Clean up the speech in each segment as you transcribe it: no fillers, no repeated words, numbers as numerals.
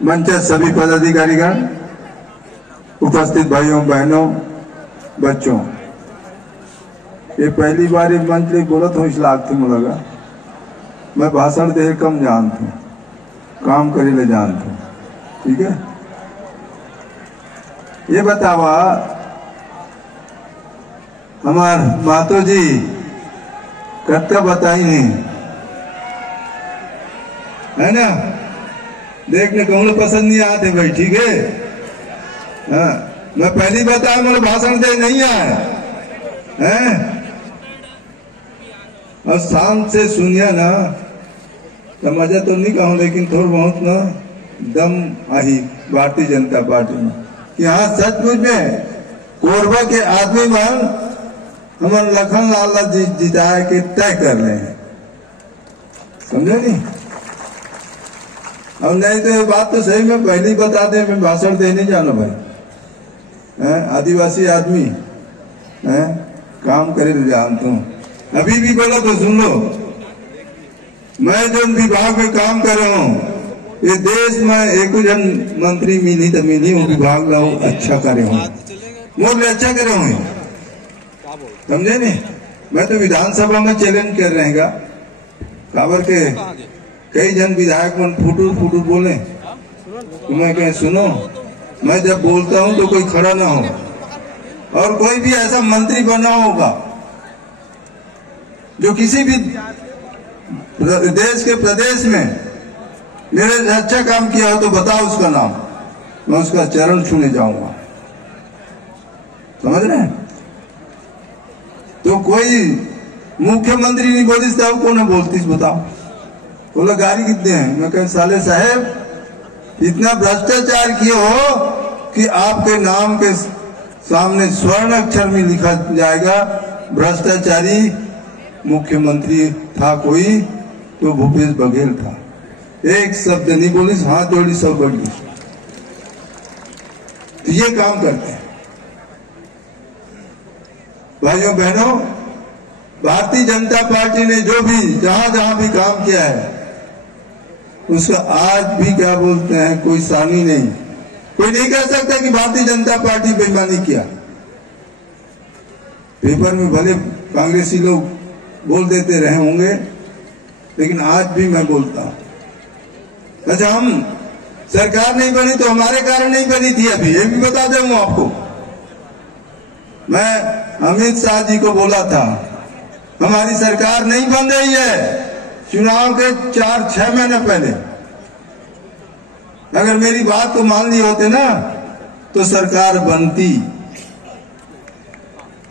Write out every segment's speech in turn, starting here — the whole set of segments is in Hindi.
मंच सभी पदाधिकारीगण, उपस्थित भाइयों बहनों, बच्चों, ये पहली बार एक मंच ले बोलत हूँ, इस लाग थी लगा मैं भाषण दे कम जानता हूँ, काम करे ले जानता हूँ। ठीक है, ये बतावा हमार मातो जी कत्ता बताई नहीं है ना, देखने कहूँ पसंद नहीं आते भाई। ठीक है, हाँ, मैं पहली बताया मुझे भाषण दे नहीं आया है, और शांत से सुनिया ना तो मजा तो नहीं कहूँ, लेकिन थोड़ा बहुत ना दम आई भारतीय जनता पार्टी में कि हाँ सचमुच में कोरबा के आदमी मन हमारे लखन लाल जी जिताए के तय कर रहे हैं। समझे नहीं? अब नहीं तो ये बात तो सही में पहले ही बता दे, मैं भाषण दे नहीं जाना भाई। आदिवासी आदमी है, काम करे तो जानता हूँ। अभी भी बोला तो सुन लो, मैं जो विभाग में काम कर रहा हूँ, ये देश में एक जन मंत्री मिली तो मिली हूँ, विभाग लाओ अच्छा करे हूँ, मोर अच्छा करे हूँ। समझे नहीं? मैं तो विधानसभा में चैलेंज कर रहेगा, काबर के कई जन विधायक मन फुटू बोले, तो मैं कहे सुनो, मैं जब बोलता हूँ तो कोई खड़ा ना हो, और कोई भी ऐसा मंत्री बना होगा जो किसी भी देश के प्रदेश में मेरे अच्छा काम किया हो तो बताओ उसका नाम, मैं उसका चरण छूने जाऊंगा। समझ रहे हैं? तो कोई मुख्यमंत्री नहीं बोलिस तो कौन बोलतीस बताओ? बोला गाड़ी कितने हैं? मैं कह साले साहेब इतना भ्रष्टाचार किए हो कि आपके नाम के सामने स्वर्ण अक्षर में लिखा जाएगा भ्रष्टाचारी मुख्यमंत्री था कोई तो भूपेश बघेल था। एक शब्द नहीं बोली, हाथ जोड़ी सब बढ़ गई। तो ये काम करते हैं भाइयों बहनों। भारतीय जनता पार्टी ने जो भी जहां जहां भी काम किया है उसका आज भी क्या बोलते हैं कोई सानी नहीं, कोई नहीं कह सकता कि भारतीय जनता पार्टी बेईमानी किया। पेपर में भले कांग्रेसी लोग बोल देते रहे होंगे, लेकिन आज भी मैं बोलता हूं। अच्छा, हम सरकार नहीं बनी तो हमारे कारण नहीं बनी थी, अभी ये भी बता दूं आपको। मैं अमित शाह जी को बोला था हमारी सरकार नहीं बन रही है, चुनाव के 4-6 महीने पहले अगर मेरी बात को मान ली होते ना तो सरकार बनती।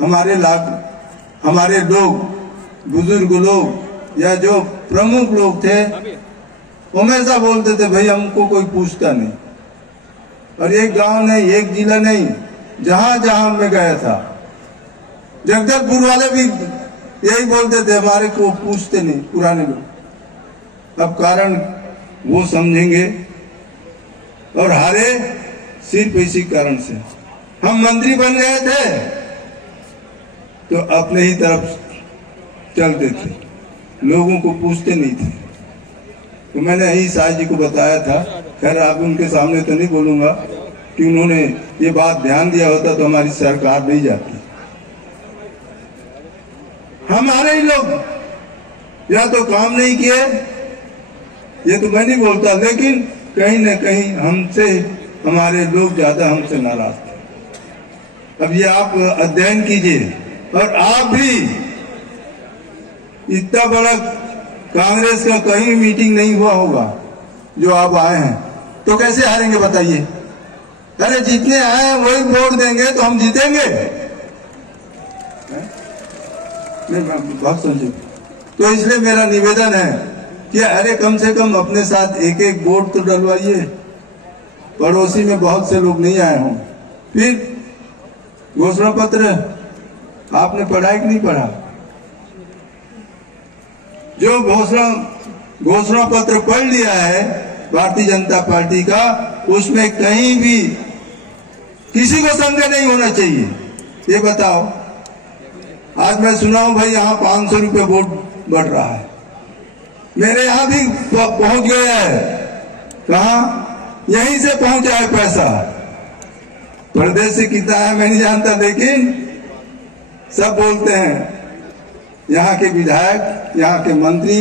हमारे लोग, बुजुर्ग लोग या जो प्रमुख लोग थे हमेशा बोलते थे भाई हमको कोई पूछता नहीं। और एक गांव नहीं, एक जिला नहीं, जहां जहां मैं गया था जगदलपुर वाले भी यही बोलते थे हमारे को पूछते नहीं पुराने लोग। अब कारण वो समझेंगे और हारे सिर्फ इसी कारण से। हम मंत्री बन गए थे तो अपने ही तरफ चलते थे, लोगों को पूछते नहीं थे। तो मैंने यही शाह जी को बताया था, खैर आप उनके सामने तो नहीं बोलूंगा कि उन्होंने ये बात ध्यान दिया होता तो हमारी सरकार नहीं जाती। हमारे ही लोग या तो काम नहीं किए, ये तो मैं नहीं बोलता, लेकिन कहीं न कहीं हमसे हमारे लोग ज्यादा हमसे नाराज थे। अब ये आप अध्ययन कीजिए, और आप भी इतना बड़ा कांग्रेस का कहीं मीटिंग नहीं हुआ होगा जो आप आए हैं, तो कैसे हारेंगे बताइए? अरे जितने आए हैं वही वोट देंगे तो हम जीतेंगे। बहुत समझे। तो इसलिए मेरा निवेदन है कि अरे कम से कम अपने साथ एक एक वोट तो डलवाइए। पड़ोसी में बहुत से लोग नहीं आए हों। फिर घोषणा पत्र आपने पढ़ा कि नहीं पढ़ा? जो घोषणा पत्र पढ़ लिया है भारतीय जनता पार्टी का, उसमें कहीं भी किसी को संदेह नहीं होना चाहिए। ये बताओ, आज मैं सुना हूं भाई यहाँ 500 रुपये वोट बढ़ रहा है, मेरे यहाँ भी पहुंच गया है। कहा? यहीं से पहुंचा है पैसा। प्रदेश से कितना है मैं नहीं जानता, लेकिन सब बोलते हैं यहाँ के विधायक, यहाँ के मंत्री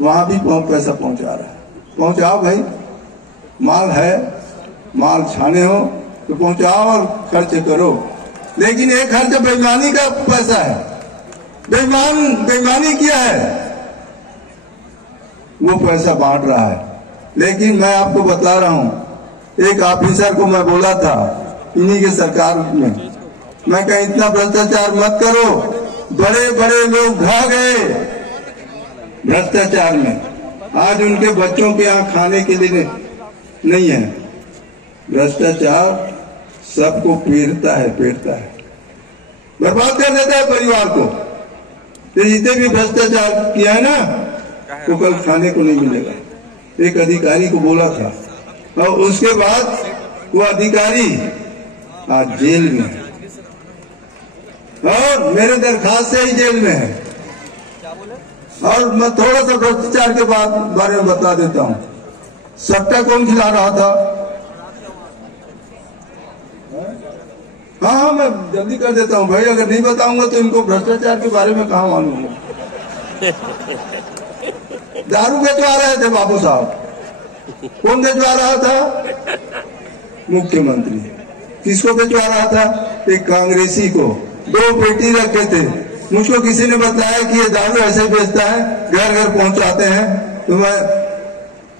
वहां भी पैसा पहुंचा रहा है। पहुंचाओ भाई, माल है, माल छाने हो तो पहुंचाओ और खर्च करो। लेकिन ये खर्च बेईमानी का पैसा है, बेईमानी किया है, वो पैसा बांट रहा है। लेकिन मैं आपको बता रहा हूं, एक ऑफिसर को मैं बोला था इन्हीं के सरकार में, मैं कहा इतना भ्रष्टाचार मत करो। बड़े बड़े लोग ढह गए भ्रष्टाचार में, आज उनके बच्चों के यहाँ खाने के लिए नहीं है। भ्रष्टाचार सबको पेटता है, बर्बाद कर देता है परिवार को। तो जितने भी भ्रष्टाचार किया है ना, तो कल खाने को नहीं मिलेगा। एक अधिकारी को बोला था और उसके बाद वो अधिकारी आज जेल में है और मेरे दरखास्त से ही जेल में है। और मैं थोड़ा सा भ्रष्टाचार के बारे में बता देता हूं। सट्टा कौन खिला रहा था? हाँ, मैं जल्दी कर देता हूं भाई, अगर नहीं बताऊंगा तो इनको भ्रष्टाचार के बारे में कहाँ मालूम होगा। दारू बेचवा रहे थे बाबू साहब। कौन बेचवा रहा था? मुख्यमंत्री। किसको बेचवा रहा था? एक कांग्रेसी को। 2 पेटी रखे थे। मुझको किसी ने बताया कि ये दारू ऐसे बेचता है, घर घर पहुंचाते हैं। तो मैं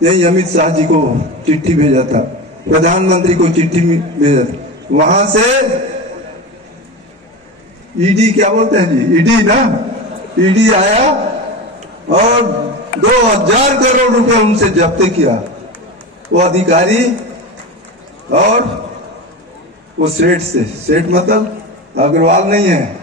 यही अमित शाह जी को चिट्ठी भेजा था, प्रधानमंत्री को चिट्ठी भेजा था। वहां से ईडी, क्या बोलते हैं जी, ईडी ना, ईडी आया और 2000 करोड़ रुपए उनसे जब्त किया। वो अधिकारी और वो सेठ से, सेठ मतलब अग्रवाल नहीं है,